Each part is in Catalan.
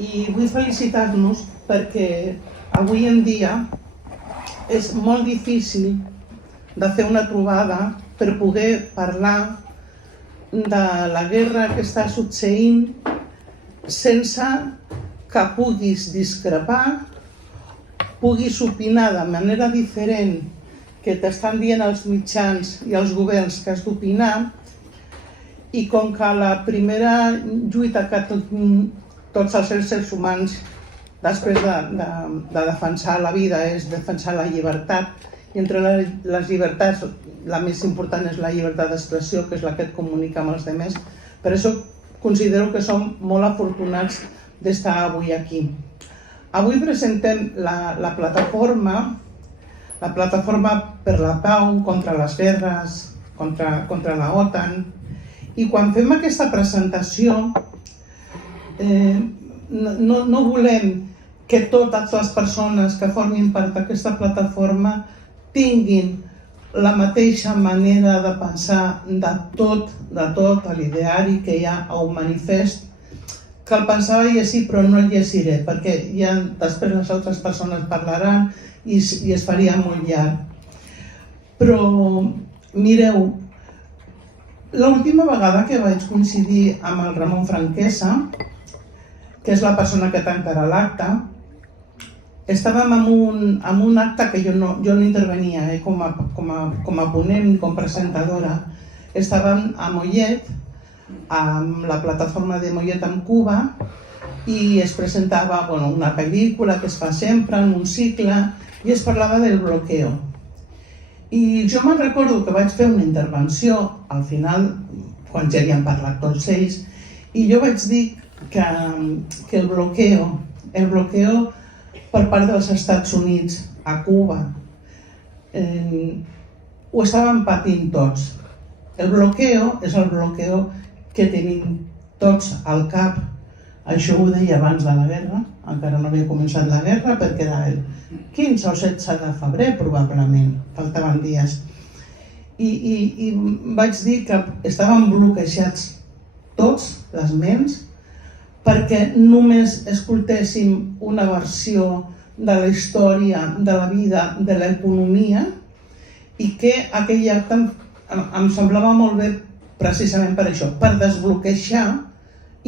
I vull felicitar-nos perquè avui en dia és molt difícil de fer una trobada per poder parlar de la guerra que està succeint sense que puguis discrepar, puguis opinar de manera diferent que t'estan dient els mitjans i els governs que has d'opinar, i com que la primera lluita que tots els éssers humans després de defensar la vida és defensar la llibertat, i entre les llibertats la més important és la llibertat d'expressió, que és la que et comunica amb els altres. Per això considero que som molt afortunats d'estar avui aquí. Avui presentem la plataforma per la pau, contra les guerres, contra la OTAN, i quan fem aquesta presentació no volem que totes les persones que formin part d'aquesta plataforma tinguin la mateixa manera de pensar de tot l'ideari que hi ha a un manifest, que el pensava llegir però no el llegiré perquè ja després les altres persones parlaran i es faria molt llarg. Però mireu, l'última vegada que vaig coincidir amb el Ramon Franquesa, que és la persona que tancarà l'acte, estàvem en un acte que jo no intervenia com a ponent, com presentadora. Estàvem a Mollet, amb la plataforma de Mollet amb Cuba, i es presentava una pel·lícula que es fa sempre en un cicle i es parlava del bloqueo. I jo me'n recordo que vaig fer una intervenció al final, quan ja havien parlat tots ells, i jo vaig dir que el bloqueo per part dels Estats Units a Cuba ho estàvem patint tots. El bloqueo és el bloqueo que tenim tots al cap. Això ho deia abans de la guerra, encara no havia començat la guerra perquè era el 15 o 16 de febrer probablement, faltaven dies. I vaig dir que estàvem bloquejats tots, les ments, perquè només escoltéssim una versió de la història, de la vida, de l'economia, i que aquell acte em semblava molt bé precisament per això, per desbloquejar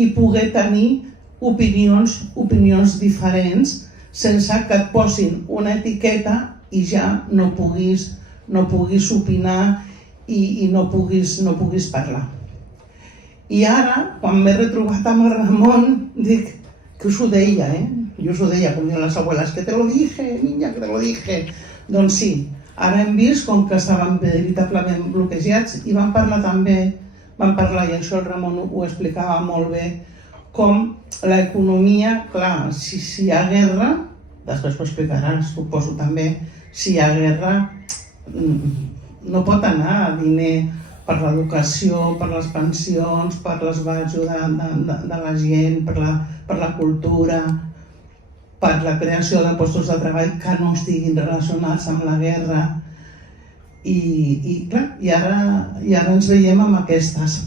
i poder tenir opinions diferents sense que et posin una etiqueta i ja no puguis opinar i no puguis parlar. I ara, quan m'he retrobat amb el Ramon, dic que us ho deia, jo us ho deia, com diuen les abuelas, que te lo dije, niña, que te lo dije. Doncs sí, ara hem vist com que estàvem veritablement bloquejats i vam parlar, i això el Ramon ho explicava molt bé, com l'economia, clar, si hi ha guerra, després ho explicaràs, suposo també, si hi ha guerra no pot anar a diner per l'educació, per les pensions, per l'esbarjo de la gent, per la cultura, per la creació de llocs de treball que no estiguin relacionats amb la guerra. I ara ens veiem amb aquestes.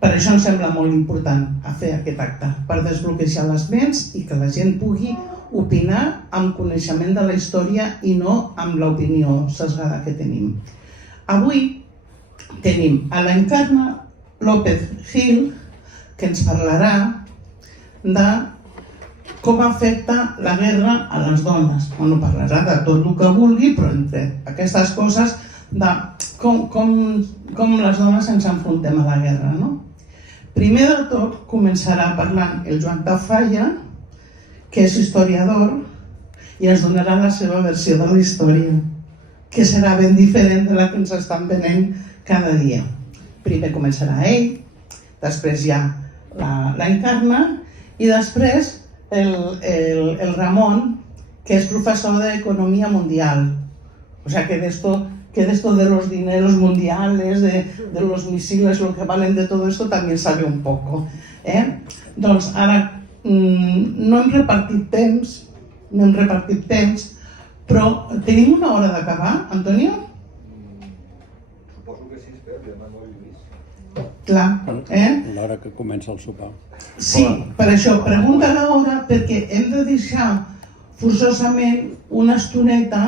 Per això em sembla molt important fer aquest acte, per desbloquejar les ments i que la gent pugui opinar amb coneixement de la història i no amb l'opinió sesgada que tenim. Avui tenim a l'Encarna López Gil, que ens parlarà de com afecta la guerra a les dones. Parlarà de tot el que vulgui, però entre aquestes coses de com les dones ens enfrontem a la guerra. Primer de tot començarà parlant el Joan Tafalla, que és historiador, i ens donarà la seva versió de la història, que serà ben diferent de la que ens estan venent cada dia. Primer començarà ell, després ja l'Encarna i després el Ramon, que es profesor de Economía Mundial. O sea que de esto de los dineros mundiales, de los misiles, lo que valen de todo esto, también sabe un poco. Doncs ara no hem repartit temps, però tenim una hora d'acabar, Antonio? Suposo que sí, espera, ja no ho he vist. Clar, L'hora que comença el sopar. Sí, per això, pregunta l'hora perquè hem de deixar forçosament una estoneta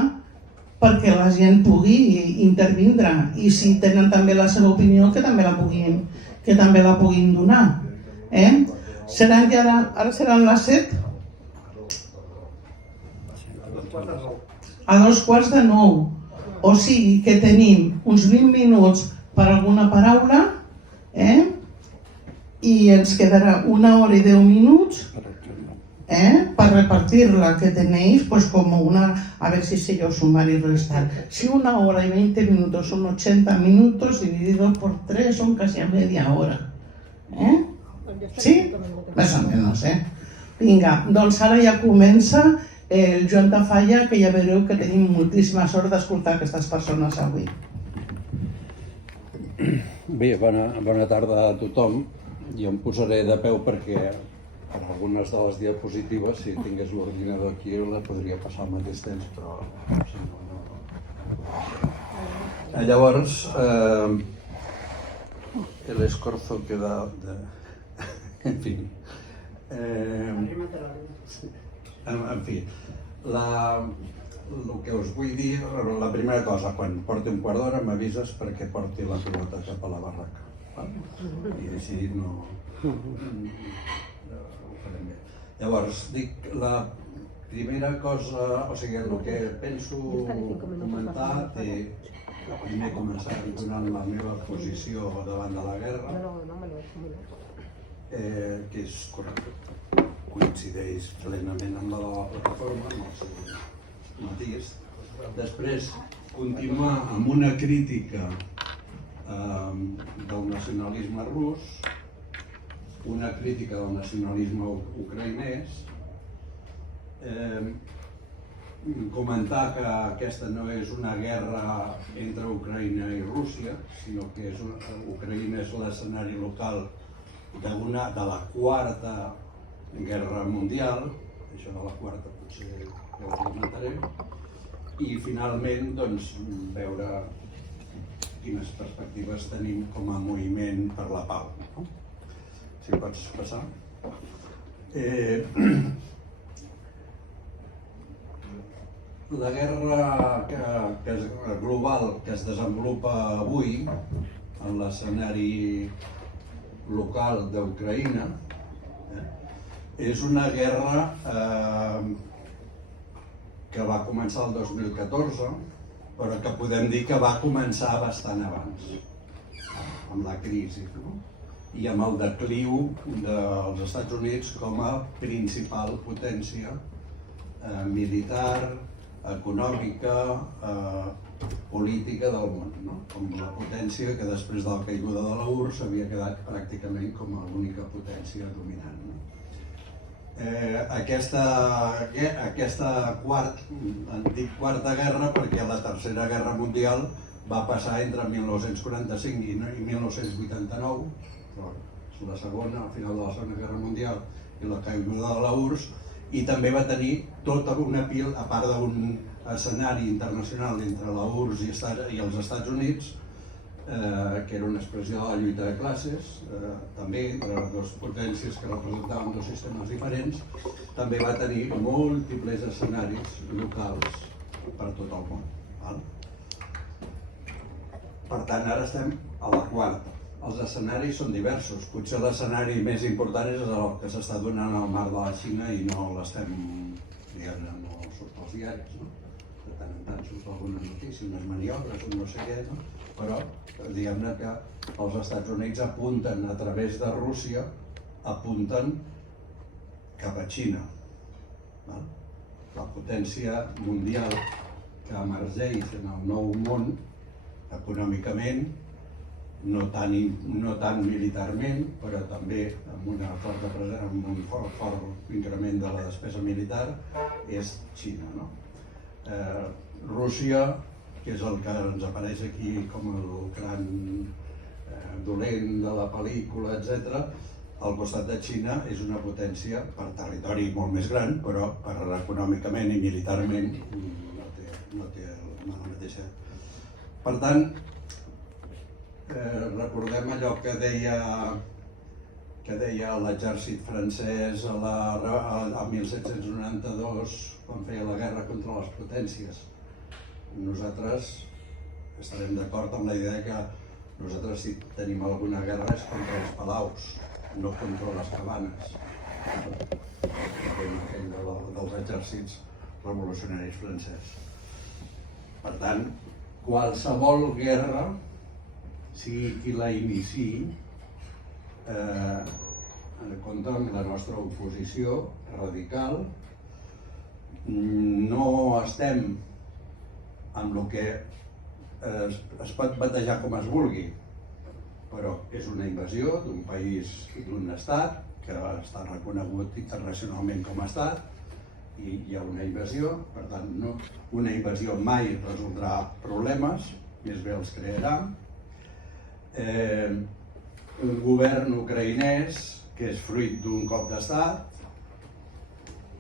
perquè la gent pugui intervindre i si tenen també la seva opinió que també la puguin donar. Seran ja ara seran les 7? A 8:45. O sigui que tenim uns 20 minuts per alguna paraula, i ens quedarà 1 hora i 10 minuts per repartir-la, que tenéis pues como a ver si sé yo sumar y restar. Si 1 hora y 20 minutos son 80 minutos, dividido por 3 son casi a media hora. Sí? Més o menys, Vinga, doncs ara ja comença el Joan Tafalla, que ja veureu que tenim moltíssima sort d'escoltar aquestes persones avui. Bé, bona tarda a tothom. Jo em posaré de peu perquè per algunes de les diapositives, si tingués l'ordinador aquí, la podria passar al mateix temps, però si no... Llavors, el escorzo que da... En fi... En fi, el que us vull dir, la primera cosa, quan porti un quart d'hora m'avises perquè porti la pilota cap a la barraca. I així no ho farem bé. Llavors, dic, la primera cosa, o sigui, el que penso comentar té primer començar donant la meva posició davant de la guerra, que és correcte, coincideix plenament amb la de la plataforma, amb el seu matís. Després, continuar amb una crítica del nacionalisme rus, una crítica del nacionalisme ucraïnès, comentar que aquesta no és una guerra entre Ucraïna i Rússia, sinó que Ucraïna és l'escenari local de la quarta guerra mundial, això de la quarta potser ja ho comentarem, i finalment doncs, veure quines perspectives tenim com a moviment per la pau. Si pots passar. La guerra global que es desenvolupa avui en l'escenari local d'Ucraïna és una guerra que va començar el 2014, però que podem dir que va començar bastant abans, amb la crisi, i amb el decliu dels Estats Units com a principal potència militar, econòmica, política del món, com la potència que després de la caiguda de la URSS havia quedat pràcticament com a l'única potència dominant. Aquesta quarta guerra, perquè la tercera guerra mundial va passar entre 1945 i 1989, la segona, al final de la segona guerra mundial, i la caiguda de la URSS, i també va tenir tota una pila, a part d'un escenari internacional entre la URSS i els Estats Units, que era una expressió de la lluita de classes, també entre les dues potències que representaven dos sistemes diferents, també va tenir múltiples escenaris locals per tot el món. Per tant, ara estem a la quarta. Els escenaris són diversos. Potser l'escenari més important és el que s'està donant al mar de la Xina i no l'estem, diguem-ne, no surt als diaris, no? De tant en tant surt alguna notícia, unes maniobres, un no sé què, no? Però diguem-ne que els Estats Units apunten a través de Rússia, apunten cap a Xina. La potència mundial que emergeix en el nou món, econòmicament, no tant militarment, però també amb un fort increment de la despesa militar, és Xina. Rússia, que és el que ens apareix aquí com el gran dolent de la pel·lícula, etc., al costat de Xina és una potència per territori molt més gran, però econòmicament i militarment no té la mateixa. Per tant, recordem allò que deia l'exèrcit francès a 1792, quan feia la guerra contra les potències. Nosaltres estarem d'acord amb la idea que nosaltres, si tenim alguna guerra, és contra els palaus, no contra les cabanes. Dels exèrcits revolucionaris francesos. Per tant, qualsevol guerra, sigui qui la iniciï, en compte amb la nostra oposició radical, no estem amb el que es pot batejar com es vulgui, però és una invasió d'un país, d'un estat, que està reconegut internacionalment com a estat, i hi ha una invasió. Per tant, una invasió mai resoldrà problemes, més bé els crearà. Un govern ucraïnès que és fruit d'un cop d'estat,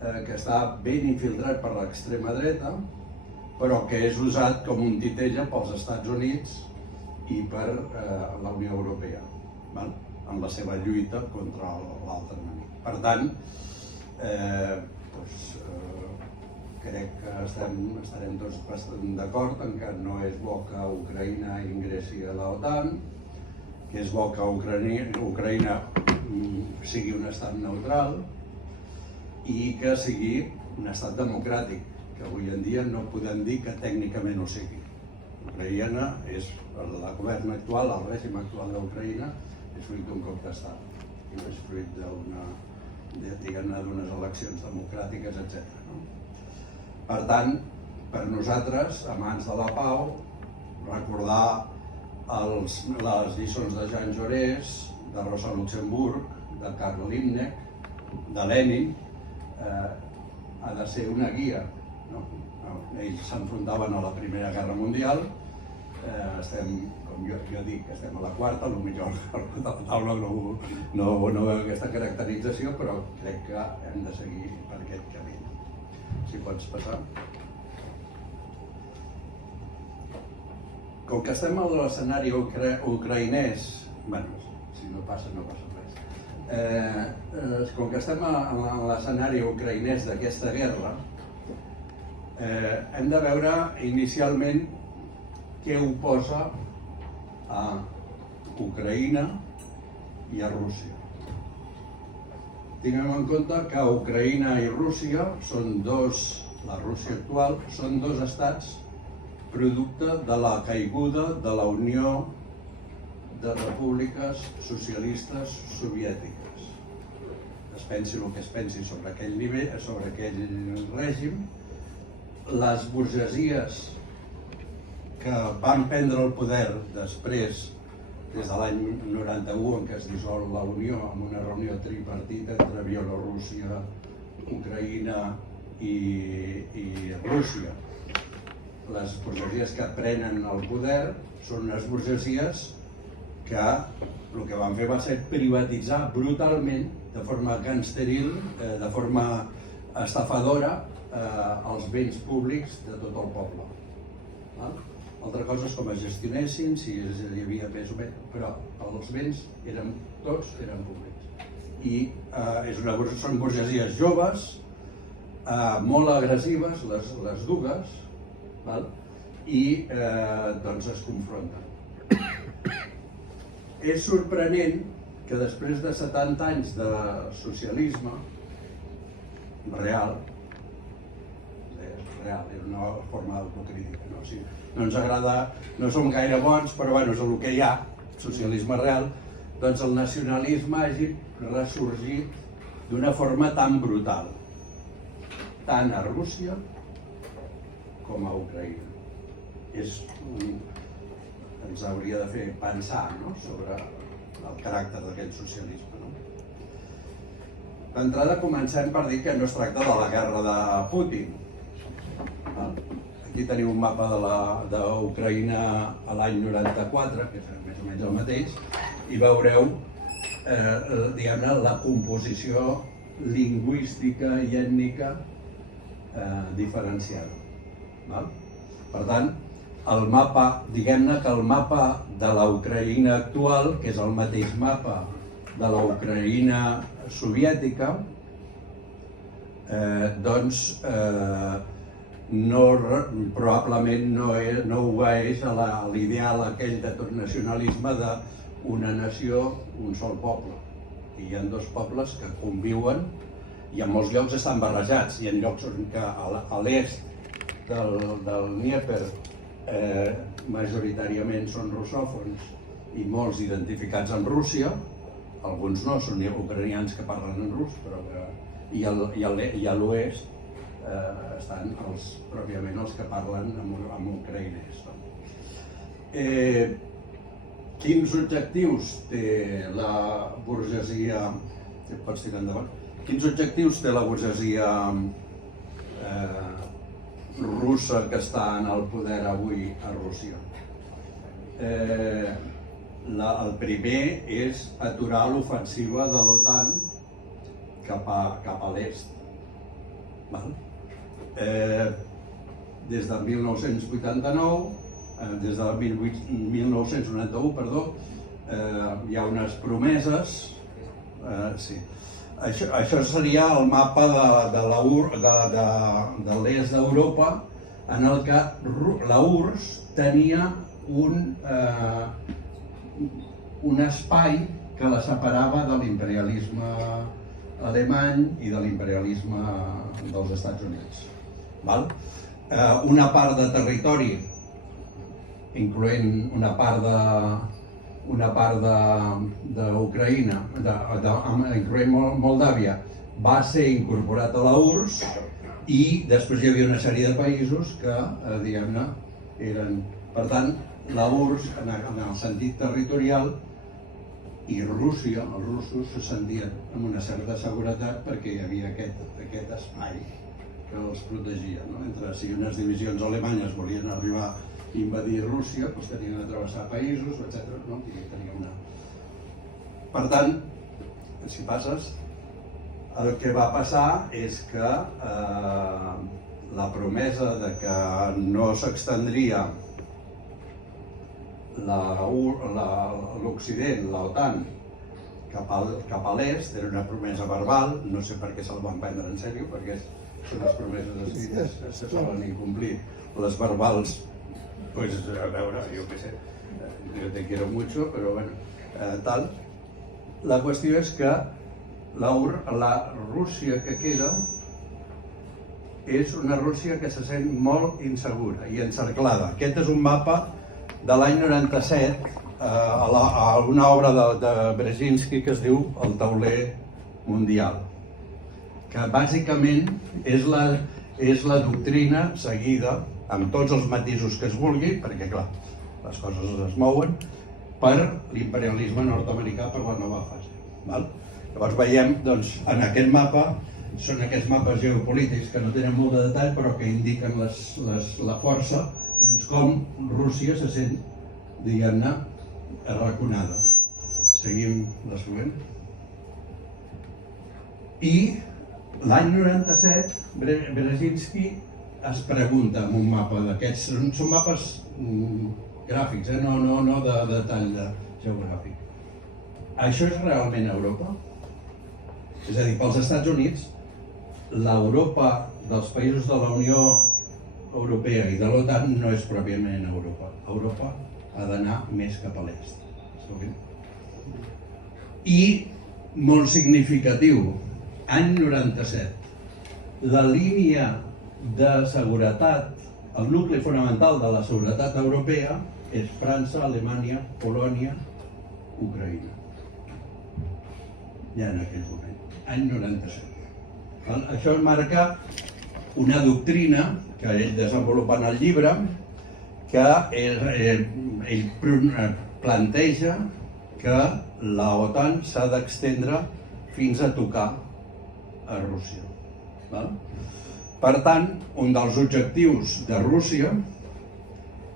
que està ben infiltrat per l'extrema dreta, però que és usat com un titella pels Estats Units i per la Unió Europea, en la seva lluita contra l'altre enemic. Per tant, crec que estarem tots bastant d'acord en que no és bo que Ucraïna ingressi a l'OTAN, que és bo que Ucraïna sigui un estat neutral i que sigui un estat democràtic, que avui en dia no podem dir que tècnicament ho sigui. Ucraïna és, el govern actual, el règim actual d'Ucraïna, és fruit d'un cop d'estat, i no és fruit d'unes eleccions democràtiques, etc. Per tant, per nosaltres, amants de la pau, recordar les lliçons de Jean Jaurès, de Rosa Luxemburg, de Karl Liebknecht, de Lenin, ha de ser una guia. Ells s'enfrontaven a la Primera Guerra Mundial, estem, com jo dic, estem a la quarta, potser la taula no veu aquesta caracterització, però crec que hem de seguir per aquest camí. Si pots passar. Com que estem a l'escenari ucraïnès, bueno, si no passa, no passa res. Com que estem a l'escenari ucraïnès d'aquesta guerra, hem de veure inicialment què oposa a Ucraïna i a Rússia. Tinguem en compte que Ucraïna i Rússia són la Rússia actual, són dos estats producte de la caiguda de la Unió de Repúbliques Socialistes Soviètiques. Es pensi el que es pensi sobre aquell nivell, sobre aquell règim, les burgesies que van prendre el poder després, des de l'any 91, en què es dissol la Unió, amb una reunió tripartita entre Bielorússia, Ucraïna i Rússia. Les burgesies que prenen el poder són unes burgesies que el que van fer va ser privatitzar brutalment, de forma gangsteril, de forma estafadora, els béns públics de tot el poble. Altra cosa és com es gestionessin, si hi havia més o menys, però els béns tots eren públics. I són burgesies joves, molt agressives, les dues, i doncs es confronten. És sorprenent que després de 70 anys de socialisme real, és una forma d'autocrítica, no ens agrada, no som gaire bons, però bueno, és el que hi ha, socialisme real, doncs el nacionalisme hagi ressorgit d'una forma tan brutal, tant a Rússia com a Ucraïna. Ens hauria de fer pensar sobre el caràcter d'aquest socialisme. D'entrada comencem per dir que no es tracta de la guerra de Putin. Aquí teniu un mapa d'Ucraïna a l'any 94, que és més o menys el mateix, i veureu la composició lingüística i ètnica diferenciada. Per tant, el mapa, diguem-ne que el mapa de la Ucraïna actual, que és el mateix mapa de la Ucraïna soviètica, probablement no obeeix a l'ideal aquell de tot nacionalisme d'una nació, un sol poble. I hi ha dos pobles que conviuen i en molts llocs estan barrejats, i en llocs on que a l'est del Dnièper majoritàriament són russòfons i molts identificats amb Rússia, alguns no, són ucranians que parlen en rus, però i a l'oest estan pròpiament els que parlen en ucraïnès. Quins objectius té la burgesia, pots tirar endavant, quins objectius té la burgesia russa que està en el poder avui a Rússia? El primer és aturar l'ofensiva de l'OTAN cap a l'est. Des del 1989, des del 1991, perdó, hi ha unes promeses. Sí. Això seria el mapa de l'est d'Europa, en el que la URSS tenia un espai que la separava de l'imperialisme alemany i de l'imperialisme dels Estats Units. Una part de territori, incloent una part d'Ucraïna, incloent Moldàvia, va ser incorporat a la URSS, i després hi havia una sèrie de països que, diguem-ne, eren... Per tant, la URSS, en el sentit territorial, i Rússia, els russos se sentien amb una certa seguretat perquè hi havia aquest espai que els protegia. Entre si unes divisions alemanyes volien arribar a invadir Rússia, doncs tenien de travessar països, etc. Per tant, si passes, el que va passar és que la promesa de que no s'extendria l'Occident, l'OTAN, cap a l'est, era una promesa verbal, no sé per què se'l van prendre en sèrio, perquè són les promeses escrites que se solen incomplir. Les verbals, pues a veure, jo què sé, yo te quiero mucho, però bueno, tal. La qüestió és que la Rússia que queda és una Rússia que se sent molt insegura i encerclada. Aquest és un mapa de l'any 97, a una obra de Brzezinski que es diu El tauler mundial, que bàsicament és la doctrina seguida, amb tots els matisos que es vulgui, perquè clar, les coses es mouen, per l'imperialisme nord-americà per la nova fase. Llavors veiem, doncs, en aquest mapa, són aquests mapes geopolítics que no tenen molt de detall però que indiquen la força, doncs com Rússia se sent, diguem-ne, arraconada. Seguim la següent. I l'any 97, Brzezinski es pregunta en un mapa d'aquests, són mapes gràfics, no de detall geogràfic. Això és realment Europa? És a dir, pels Estats Units, l'Europa dels països de la Unió Europea i de l'OTAN no és pròpiament Europa. Europa ha d'anar més cap a l'est. I, molt significatiu, any 97, la línia de seguretat, el nucli fonamental de la seguretat europea és França, Alemanya, Polònia, Ucraïna. Ja en aquell moment, any 97. Això marca una doctrina que ell desenvolupa en el llibre, que ell planteja que la OTAN s'ha d'extendre fins a tocar a Rússia. Per tant, un dels objectius de Rússia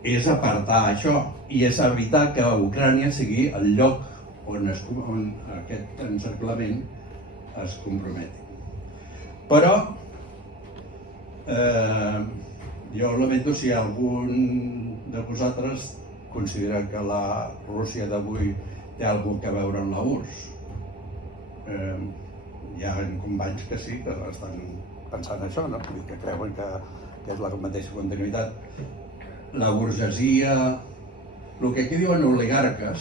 és apartar això i és evitar que Ucrània sigui el lloc on aquest encerclament es comprometi. Però jo lamento si algun de vosaltres considera que la Rússia d'avui té alguna a veure amb la URSS? Hi ha companys que sí, que estan pensant això, no? Que creuen que és la mateixa continuïtat. La burgesia, el que aquí diuen oligarques,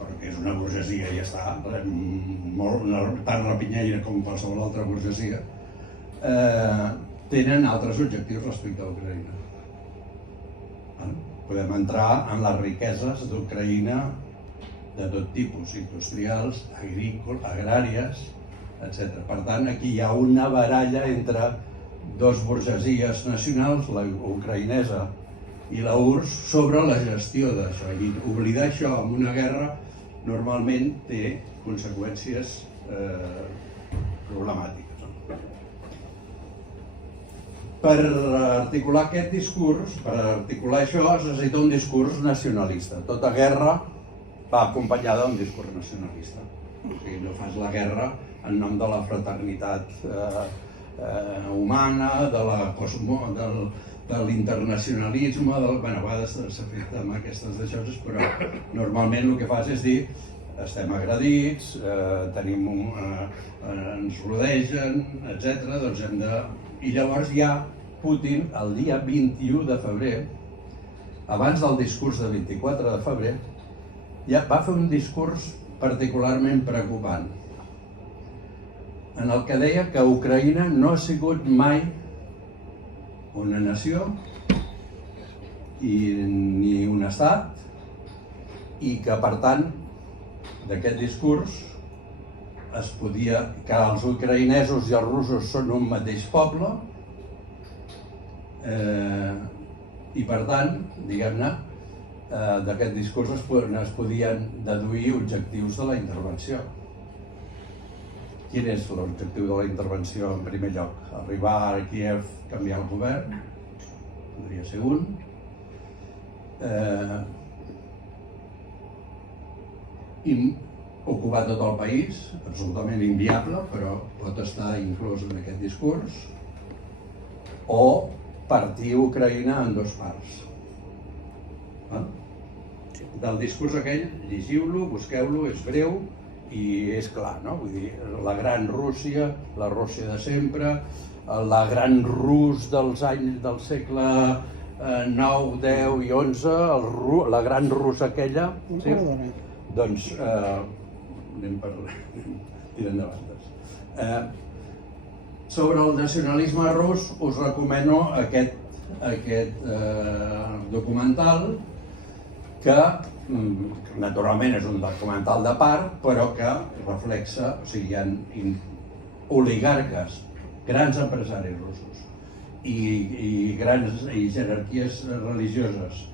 perquè és una burgesia i ja està, tan rapinyaire com qualsevol altra burgesia, tenen altres objectius respecte a Ucraïna. Podem entrar en les riqueses d'Ucraïna de tot tipus, industrials, agràries, etc. Per tant, aquí hi ha una baralla entre dos burgesies nacionals, la ucraïnesa i la URSS, sobre la gestió d'això. I oblidar això en una guerra normalment té conseqüències problemàtiques. Per articular aquest discurs, per articular això, es necessita un discurs nacionalista. Tota guerra va acompanyada d'un discurs nacionalista. O sigui, no fas la guerra en nom de la fraternitat humana, de l'internacionalisme, a vegades s'ha fet amb aquestes coses, però normalment el que fas és dir estem agredits, ens rodegen, etc. Doncs hem de... I llavors ja Putin, el dia 21 de febrer, abans del discurs del 24 de febrer, ja va fer un discurs particularment preocupant, en el que deia que Ucraïna no ha sigut mai una nació ni un estat, i que per tant d'aquest discurs es podia, que els ucraïnesos i els russos són un mateix poble, i per tant, diguem-ne, d'aquest discurs es podien deduir objectius de la intervenció. Quin és l'objectiu de la intervenció en primer lloc? Arribar a Kíev, canviar el govern, podria ser un. Ocupar tot el país, absolutament inviable, però pot estar inclòs en aquest discurs, o partir Ucraïna en dos parts. Del discurs aquell, llegiu-lo, busqueu-lo, és breu i és clar, no? Vull dir, la gran Rússia, la Rússia de sempre, la gran Rus dels anys del segle 9, 10 i 11, la gran Rus aquella, sí? Doncs anem tirant endavant. Sobre el nacionalisme rus us recomano aquest documental que naturalment és un documental de part, però que reflexa, o sigui, hi ha oligarques, grans empresaris russos i jerarquies religioses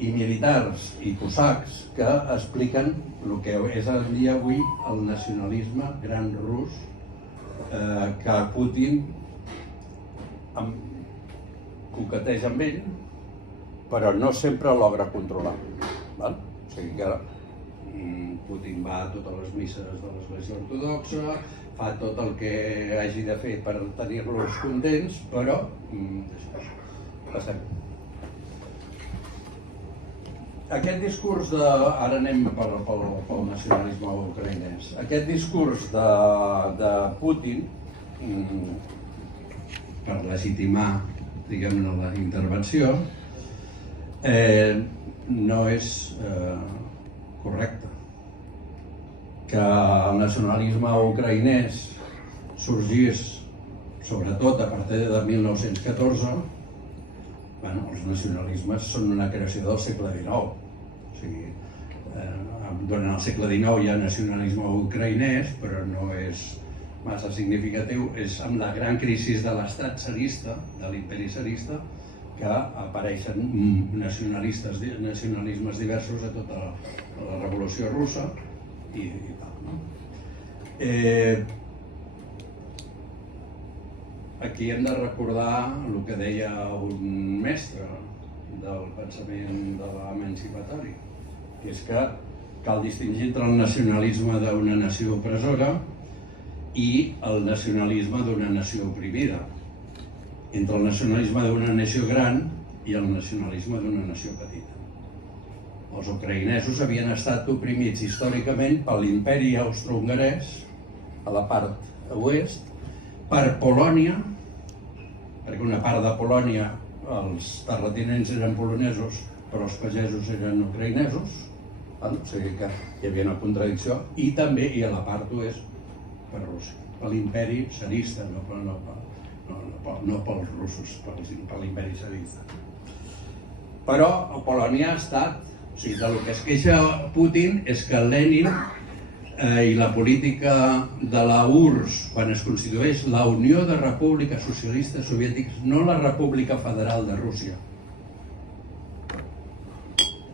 i militars i cosacs que expliquen el que és el dia avui el nacionalisme gran rus, que Putin coqueteja amb ell, però no sempre logra controlar. O sigui que Putin va a totes les misses de l'Església Ortodoxa, fa tot el que hagi de fer per tenir-los contents, però passem. Aquest discurs de... Ara anem pel nacionalisme ucraïnès. Aquest discurs de Putin, per legitimar, diguem-ne, la intervenció, no és correcte. Que el nacionalisme ucraïnès sorgís, sobretot a partir de 1914, els nacionalismes són una creació del segle XIX. O sigui, durant el segle XIX hi ha nacionalisme ucraïnès, però no és massa significatiu. És amb la gran crisi de l'estat tsarista, de l'imperi tsarista, que apareixen nacionalismes diversos a tota la revolució russa i tal, no? Aquí hem de recordar el que deia un mestre del pensament de l'emancipatori, que és que cal distingir entre el nacionalisme d'una nació opressora i el nacionalisme d'una nació oprimida. Entre el nacionalisme d'una nació gran i el nacionalisme d'una nació petita. Els ucraïnesos havien estat oprimits històricament per l'imperi austro-hongarès a la part oest, per Polònia, perquè una part de Polònia els terratinents eren polonesos però els pagesos eren ucraïnesos, o sigui que hi havia una contradicció, i també, i a la part oest, per Rússia, per l'imperi tsarista, no pels russos, per l'imperi tsarista. Però Polònia ha estat, o sigui, del que es queixa Putin és que Lenin i la política de la URSS, quan es constitueix la Unió de Repúbliques Socialistes Soviètiques, no la República Federal de Rússia.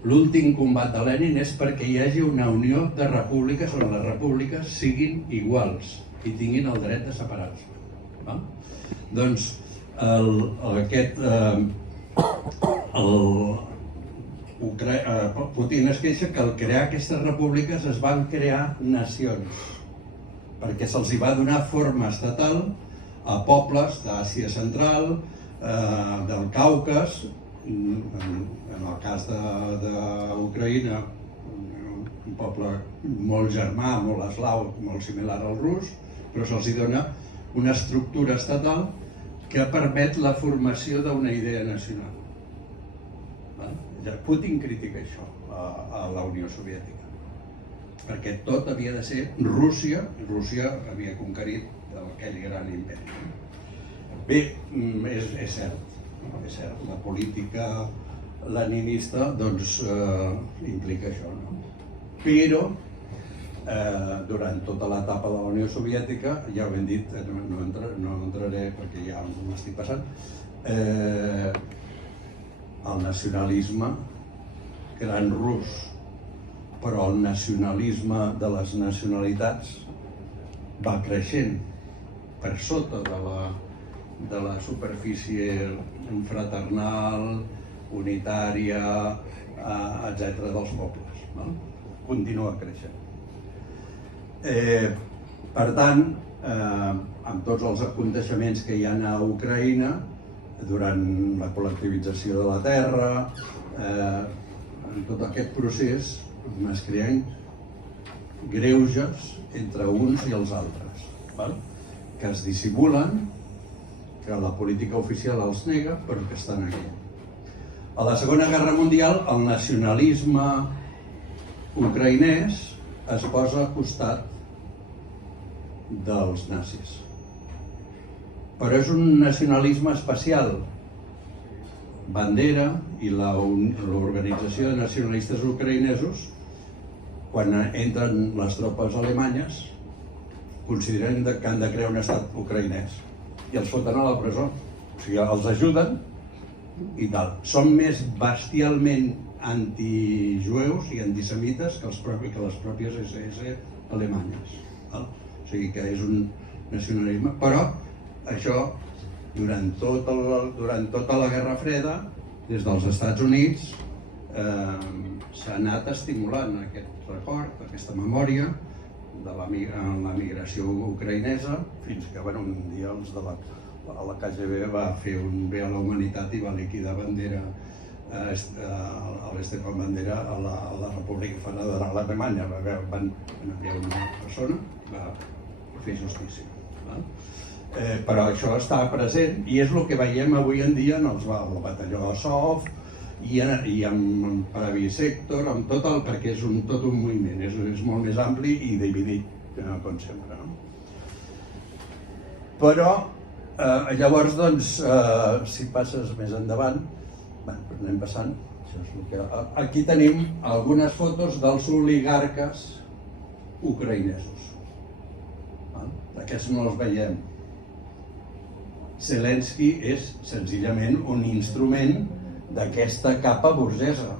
L'últim combat de Lenin és perquè hi hagi una unió de repúbliques on les repúbliques siguin iguals i tinguin el dret de separar-se. Doncs Putin es queixa que al crear aquestes repúbliques es van crear nacions, perquè se'ls va donar forma estatal a pobles d'Àsia Central, del Caucas, en el cas d'Ucraïna, un poble molt germà, molt eslau, molt similar al rus, però se'ls dona una estructura estatal que permet la formació d'una idea nacional. Putin critica això a la Unió Soviètica, perquè tot havia de ser Rússia, i Rússia havia conquerit aquell gran imperi. Bé, és cert, la política leninista doncs implica això, no? Però durant tota l'etapa de la Unió Soviètica, ja ho hem dit, no entraré perquè ja m'estic passant, el nacionalisme gran rus, però el nacionalisme de les nacionalitats va creixent per sota de la superfície fraternal, unitària, etc. dels pobles. Continua creixent. Per tant, amb tots els aconteixements que hi ha a Ucraïna, durant la col·lectivització de la terra, en tot aquest procés es creen greuges entre uns i els altres, que es dissimulen, que la política oficial els nega, però que estan aquí. A la Segona Guerra Mundial, el nacionalisme ucraïnès es posa al costat dels nazis. Però és un nacionalisme especial. Bandera i l'Organització de Nacionalistes Ucraïnesos, quan entren les tropes alemanyes, consideren que han de crear un estat ucraïnès i els foten a la presó. O sigui, els ajuden i tal. Són més bestialment antijueus i antisemites que les pròpies SS alemanyes. O sigui que és un nacionalisme, però això durant tota la Guerra Freda, des dels Estats Units, s'ha anat estimulant aquest record, aquesta memòria de la migració ucraïnesa, fins que un dia la KGB va fer un bé a la humanitat i va liquidar Bandera, l'Stefan Bandera, a la República Federal Alemanya. Van enviar una persona, va fer justícia. Però això està present i és el que veiem avui en dia en el batalló Azov i amb Pravi Sector, amb tot perquè és tot un moviment, és molt més ampli i dividit, com sempre. Però llavors, doncs, si passes més endavant, anem passant, aquí tenim algunes fotos dels oligarques ucraïnesos. Aquests no els veiem. Zelensky és senzillament un instrument d'aquesta capa burgesa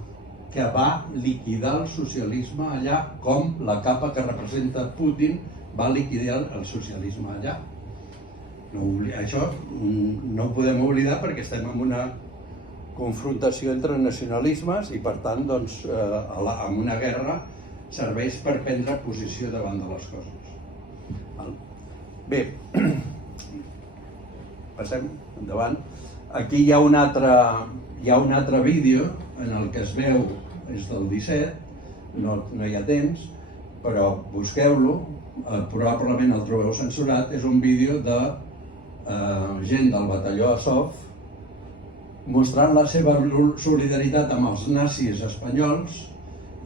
que va liquidar el socialisme allà, com la capa que representa Putin va liquidar el socialisme allà. Això no ho podem oblidar perquè estem en una confrontació entre nacionalismes i per tant en una guerra serveix per prendre posició davant de les coses. Bé, passem endavant. Aquí hi ha un altre vídeo en el que es veu, és del 17, no hi ha temps, però busqueu-lo, probablement el trobeu censurat. És un vídeo de gent del batalló Azov mostrant la seva solidaritat amb els nazis espanyols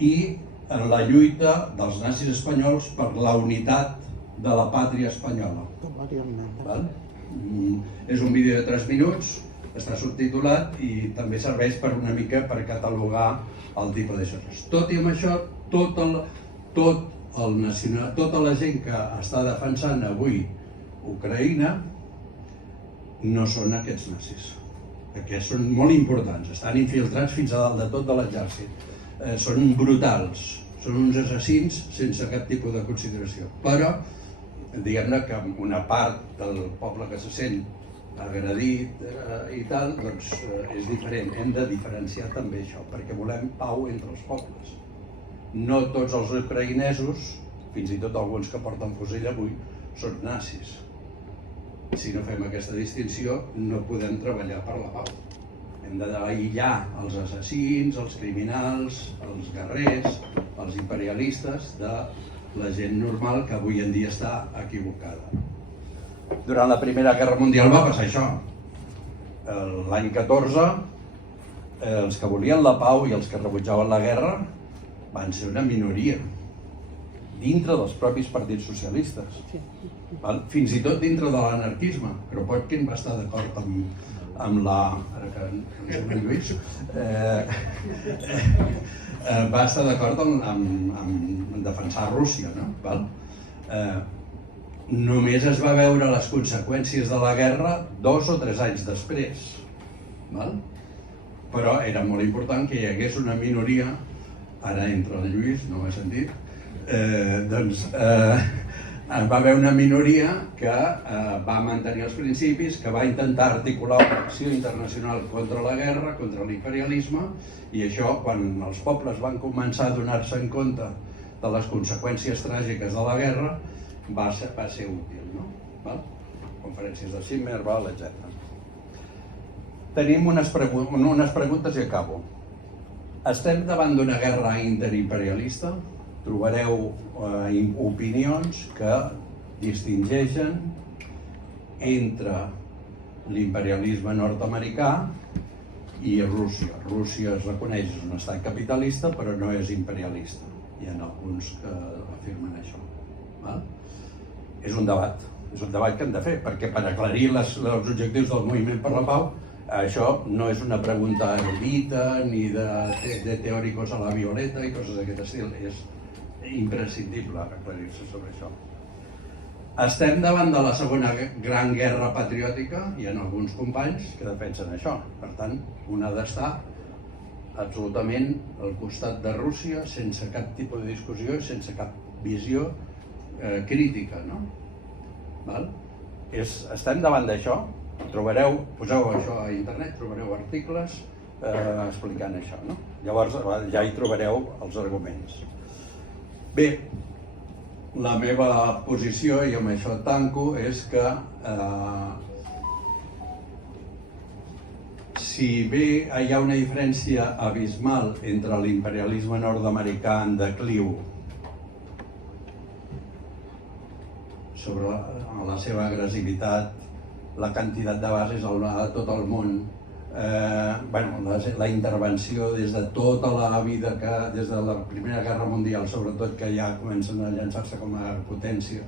i en la lluita dels nazis espanyols per la unitat de la pàtria espanyola. És un vídeo de 3 minuts, està subtitulat i també serveix per una mica per catalogar el tipus de coses. Tot i amb això, tota la gent que està defensant avui Ucraïna no són aquests nazis. Aquests són molt importants, estan infiltrats fins a dalt de tot de l'exèrcit. Són brutals, són uns assassins sense cap tipus de consideració. Però, diguem-ne que una part del poble que se sent agredit i tal, doncs és diferent. Hem de diferenciar també això, perquè volem pau entre els pobles. No tots els ucraïnesos, fins i tot alguns que porten fusil avui, són nazis. Si no fem aquesta distinció, no podem treballar per la pau. Hem d'aïllar els assassins, els criminals, els guerrers, els imperialistes de la gent normal que avui en dia està equivocada. Durant la Primera Guerra Mundial va passar això. L'any 14, els que volien la pau i els que rebutjaven la guerra van ser una minoria dintre dels propis partits socialistes, fins i tot dintre de l'anarquisme. Kropotkin va estar d'acord amb la... ara que no sé com Lluís, va estar d'acord amb defensar Rússia, no? Només es va veure les conseqüències de la guerra 2 o 3 anys després, però era molt important que hi hagués una minoria. Ara entra el Lluís, no ho he sentit. Va haver una minoria que va mantenir els principis, que va intentar articular una acció internacional contra la guerra, contra l'imperialisme, i això, quan els pobles van començar a donar-se en compte de les conseqüències tràgiques de la guerra, va ser útil, no? Conferències de Zimmerwald, etc. Tenim unes preguntes i acabo. Estem davant d'una guerra interimperialista? Trobareu opinions que distingeixen entre l'imperialisme nord-americà i Rússia. Rússia es reconeix un estat capitalista, però no és imperialista. Hi ha alguns que afirmen això. És un debat que hem de fer, perquè per aclarir els objectius del moviment per la pau, això no és una pregunta erudita ni de teòricos a la violeta i coses d'aquest estil. És imprescindible aclarir-se sobre això. Estem davant de la segona gran guerra patriòtica, hi ha alguns companys que defensen això. Per tant, un ha d'estar absolutament al costat de Rússia, sense cap tipus de discussió i sense cap visió crítica, no? Estem davant d'això. Poseu això a internet, trobareu articles explicant això, no? Llavors ja hi trobareu els arguments. Bé, la meva posició, i amb això tanco, és que si bé hi ha una diferència abismal entre l'imperialisme nord-americà en decliu sobre la seva agressivitat, la quantitat de bases a tot el món, la intervenció des de tota la vida, des de la Primera Guerra Mundial, sobretot, que ja comencen a llançar-se com a potència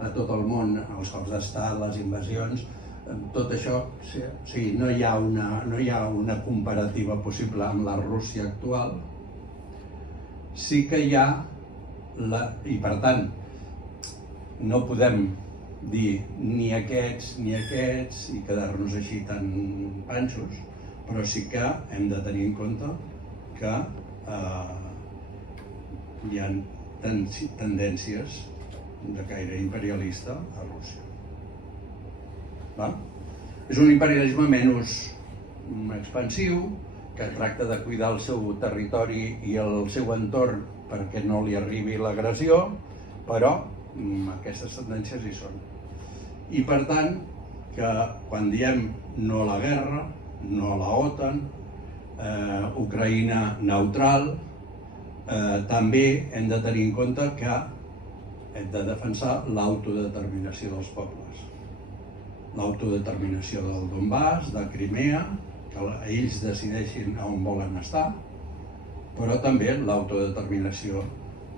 a tot el món, els cops d'estat, les invasions, tot això, no hi ha una comparativa possible amb la Rússia actual. Sí que hi ha, i per tant, no podem dir ni aquests i quedar-nos així tan panxos, però sí que hem de tenir en compte que hi ha tendències de caire imperialista a Rússia. És un imperialisme menys expansiu, que tracta de cuidar el seu territori i el seu entorn perquè no li arribi l'agressió, però aquestes tendències hi són. I per tant, que quan diem no a la guerra, no a la OTAN, Ucraïna neutral, també hem de tenir en compte que hem de defensar l'autodeterminació dels pobles. L'autodeterminació del Donbass, de Crimea, que ells decideixin on volen estar, però també l'autodeterminació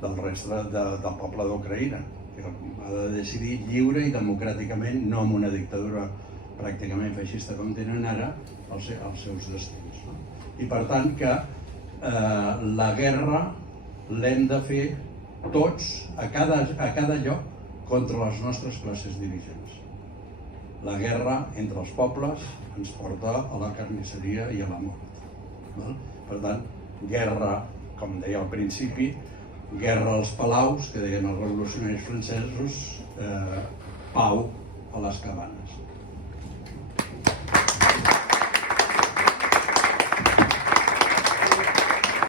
del reste del poble d'Ucraïna, que ha de decidir lliure i democràticament, no amb una dictadura pràcticament feixista com tenen ara, els seus destins. I per tant que la guerra l'hem de fer tots, a cada lloc, contra les nostres classes dirigents. La guerra entre els pobles ens porta a la carnisseria i a la mort. Per tant, guerra, com deia al principi, guerra als palaus, que deien els revolucionaris francesos, pau a les cabanes.